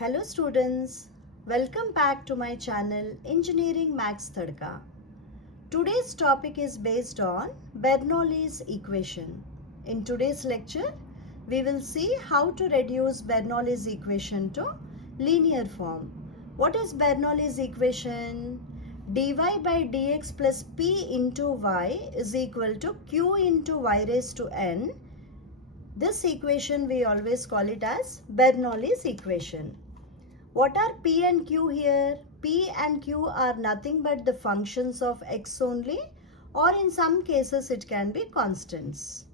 Hello students, welcome back to my channel Engineering Max Thadka. Today's topic is based on Bernoulli's equation. In today's lecture, we will see how to reduce Bernoulli's equation to linear form. What is Bernoulli's equation? dy by dx plus p into y is equal to q into y raised to n. This equation we always call it as Bernoulli's equation. What are P and Q here? P and Q are nothing but the functions of x only, or in some cases it can be constants.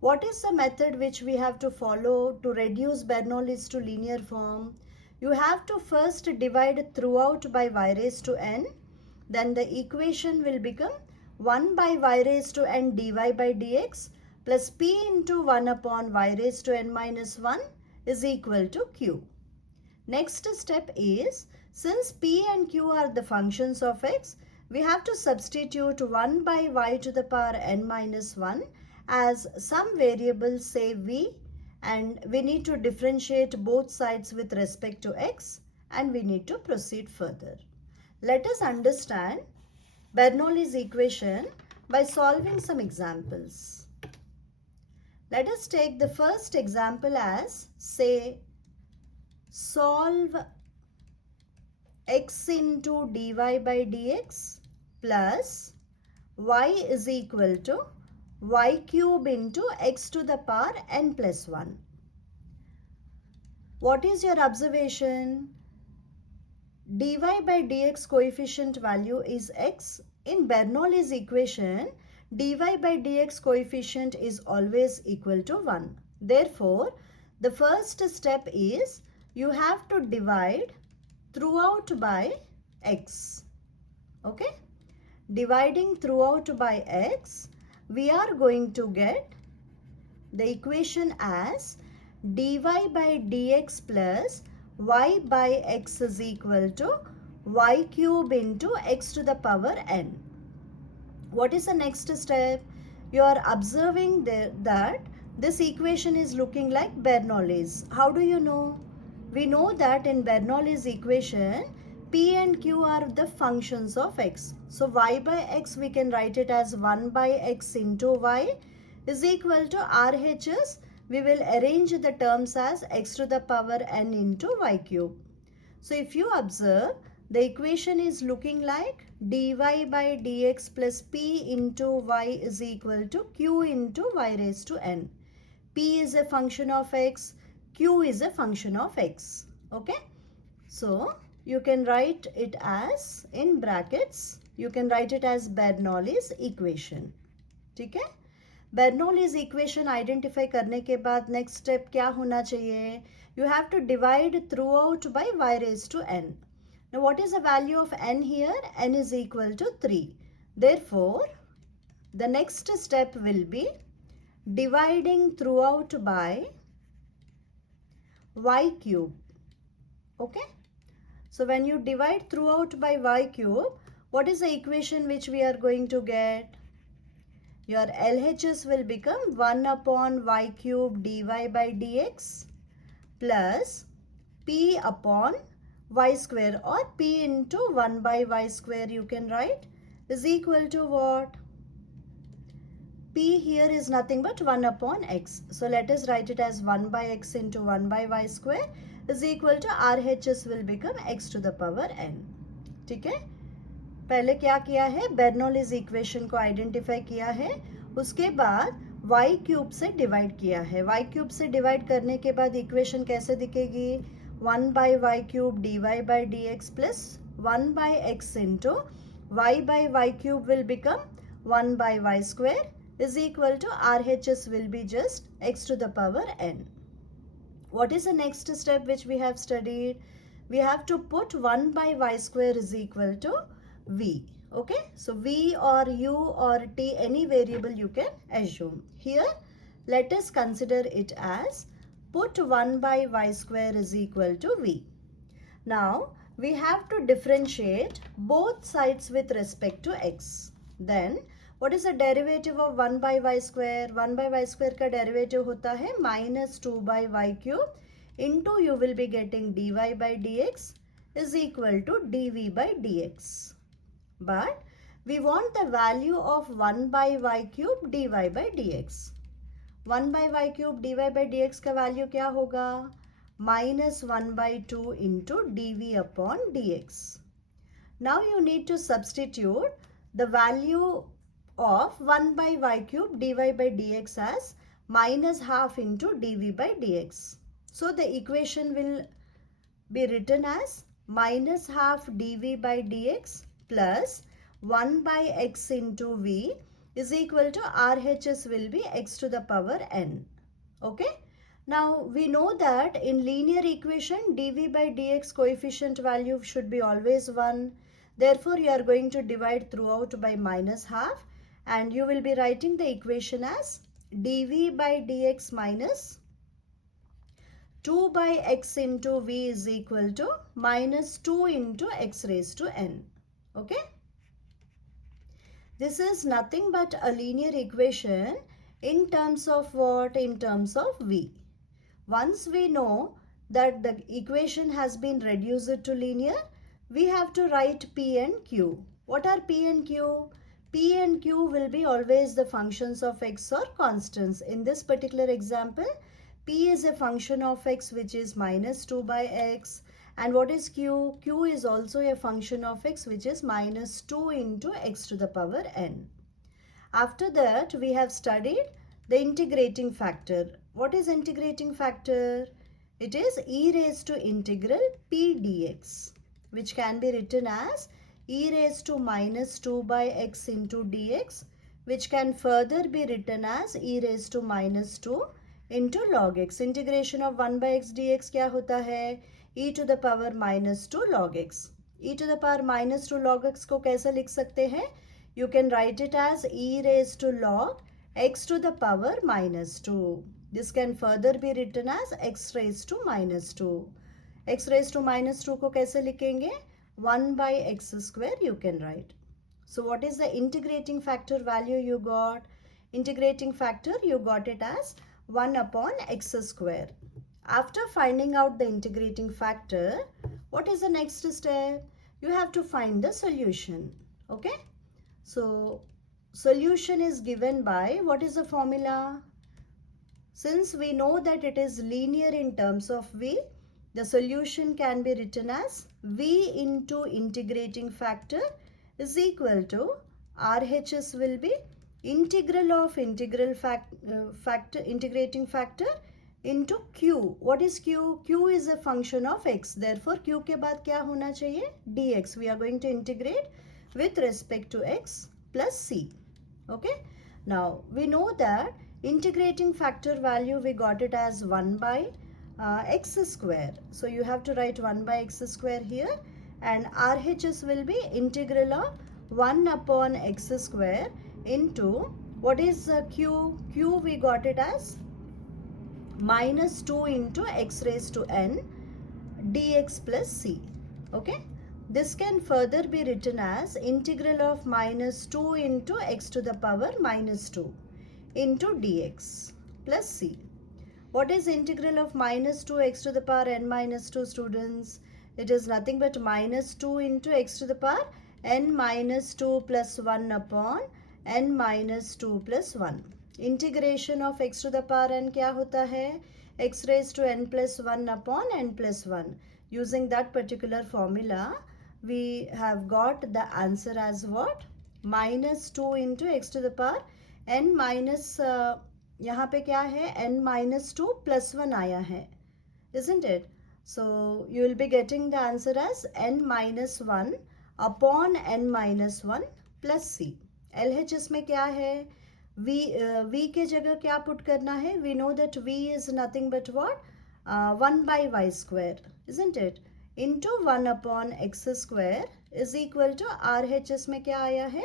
What is the method which we have to follow to reduce Bernoulli's to linear form? You have to first divide throughout by y raised to n. Then the equation will become 1 by y raised to n dy by dx plus p into 1 upon y raised to n minus 1 is equal to q. Next step is, since p and q are the functions of x, we have to substitute 1 by y to the power n minus 1 as some variable, say v, and we need to differentiate both sides with respect to x, and we need to proceed further. Let us understand Bernoulli's equation by solving some examples. Let us take the first example as, say, solve x into dy by dx plus y is equal to y cube into x to the power n plus 1. What is your observation? Dy by dx coefficient value is x. In Bernoulli's equation, dy by dx coefficient is always equal to 1. Therefore, the first step is you have to divide throughout by x. Okay? Dividing throughout by x, we are going to get the equation as dy by dx plus y by x is equal to y cube into x to the power n. What is the next step? You are observing that this equation is looking like Bernoulli's. How do you know? We know that in Bernoulli's equation, p and q are the functions of x. So y by x we can write it as 1 by x into y is equal to RHS. We will arrange the terms as x to the power n into y cube. So if you observe, the equation is looking like dy by dx plus p into y is equal to q into y raised to n. P is a function of x, q is a function of x. Okay? So you can write it as, in brackets, you can write it as Bernoulli's equation. ठीक है? Bernoulli's equation identify करने के बाद next step क्या होना चाहिए? You have to divide throughout by y raised to n. Now what is the value of n here? N is equal to 3. Therefore, the next step will be dividing throughout by y cube. Okay? So when you divide throughout by y cube, what is the equation which we are going to get? Your LHS will become 1 upon y cube dy by dx plus p upon y square, or p into 1 by y square you can write, is equal to what? P here is nothing but 1 upon x. So let us write it as 1 by x into 1 by y square is equal to RHS will become x to the power n. ठीक है? पहले क्या किया है? Bernoulli's equation को identify किया है, उसके बाद y क्यूब से डिवाइड किया है. y क्यूब से डिवाइड करने के बाद इक्वेशन कैसे दिखेगी? 1 by y cube dy by dx plus 1 by x into y by y cube will become 1 by y square is equal to RHS will be just x to the power n. What is the next step which we have studied? We have to put 1 by y square is equal to v. Okay, so v or u or t, any variable you can assume. Here, let us consider it as put 1 by y square is equal to v. Now, we have to differentiate both sides with respect to x. Then, what is the derivative of 1 by y square? 1 by y square का derivative होता है minus 2 by y cube into you will be getting dy by dx is equal to dv by dx. But we want the value of 1 by y cube dy by dx. 1 by y cube dy by dx का value क्या होगा? Minus 1 by 2 into dv upon dx. Now you need to substitute the value of 1 by y cube dy by dx as minus half into dv by dx. So the equation will be written as minus half dv by dx plus 1 by x into v is equal to RHS will be x to the power n. Okay. Now we know that in linear equation dv by dx coefficient value should be always 1. Therefore you are going to divide throughout by minus half and you will be writing the equation as dv by dx minus 2 by x into v is equal to minus 2 into x raised to n. Okay. This is nothing but a linear equation in terms of what? In terms of v. Once we know that the equation has been reduced to linear, we have to write p and q. What are p and q? P and q will be always the functions of x or constants. In this particular example, p is a function of x which is minus 2 by x. And what is q? Q is also a function of x which is minus 2 into x to the power n. After that, we have studied the integrating factor. What is integrating factor? It is e raised to integral p dx, which can be written as e raised to minus 2 by x into dx, which can further be written as e raised to minus 2 into log x. Integration of 1 by x dx क्या होता है? e to the power minus 2 log x. e to the power minus 2 log x को कैसे लिख सकते हैं? You can write it as e raised to log x to the power minus 2. This can further be written as x raised to minus 2. x raised to minus 2 को कैसे लिखेंगे? 1 by x square you can write. So what is the integrating factor value you got? Integrating factor you got it as 1 upon x square. After finding out the integrating factor, what is the next step? You have to find the solution. Okay. So solution is given by, what is the formula? Since we know that it is linear in terms of v, the solution can be written as v into integrating factor is equal to RHS will be integral of integrating factor into q. What is q? q is a function of x. Therefore q के बाद क्या होना चाहिए? dx. We are going to integrate with respect to x plus c. Okay. Now we know that integrating factor value we got it as 1 by x square. So you have to write 1 by x square here, and RHS will be integral of 1 upon x square into what is q? q we got it as minus 2 into x raised to n dx plus c. Okay. This can further be written as integral of minus 2 into x to the power minus 2 into dx plus c. What is integral of minus 2 x to the power n minus 2, students? It is nothing but minus 2 into x to the power n minus 2 plus 1 upon n minus 2 plus 1. Integration of x to the power n क्या होता है? x raised to n plus 1 upon n plus 1. Using that particular formula, we have got the answer as what? Minus 2 into x to the power n minus यहाँ पे क्या है? n minus 2 plus 1 आया है, isn't it? So you will be getting the answer as n minus 1 upon n minus 1 plus c. LHS में क्या है? v के जगह क्या पुट करना है? We know that v is nothing but what? 1 by y square, isn't it? Into 1 upon x square is equal to RHS में क्या आया है?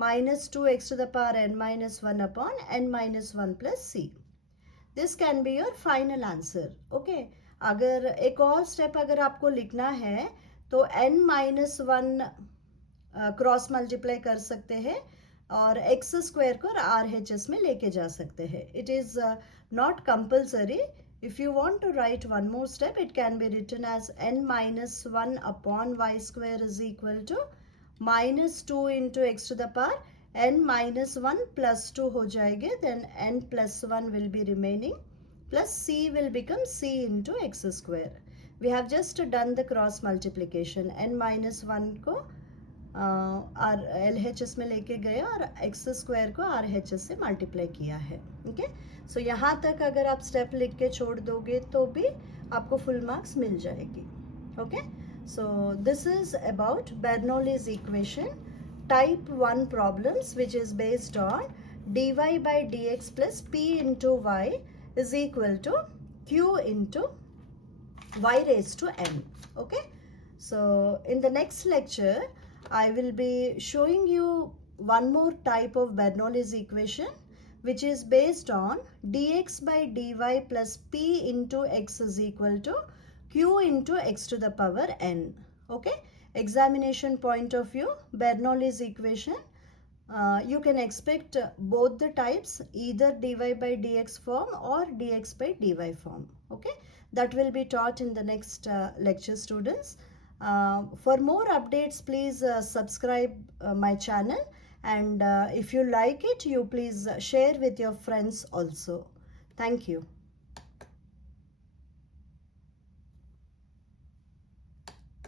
minus 2x to the power n minus 1 upon n minus 1 plus c. This can be your final answer. Okay. अगर एक और step अगर आपको लिखना है तो n minus 1 क्रॉस मल्टीप्लाई कर सकते हैं और x स्क्वायर को RHS में लेके जा सकते हैं. It is not compulsory. If you want to write one more step, it can be written as n minus 1 upon y square is equal to minus 2 into x to the power n minus 1 plus 2 हो जाएंगे, then n plus 1 will be remaining, plus c will become c into x square. We have just done the cross multiplication. n minus 1 को R L H S में लेके गया और x square को R H S से multiply किया है. Okay, सो यहाँ तक अगर आप स्टेप लिख के छोड़ दोगे तो भी आपको फुल मार्क्स मिल जाएगी. Okay, so this is about Bernoulli's equation type 1 problems which is based on dy by dx plus p into y is equal to q into y raised to n. Okay, so in the next lecture I will be showing you one more type of Bernoulli's equation which is based on dx by dy plus p into x is equal to q into x to the power n. Okay, examination point of view, Bernoulli's equation, you can expect both the types, either dy by dx form or dx by dy form. Okay, that will be taught in the next lecture, students. For more updates, please subscribe my channel, and if you like it, you please share with your friends also. Thank you.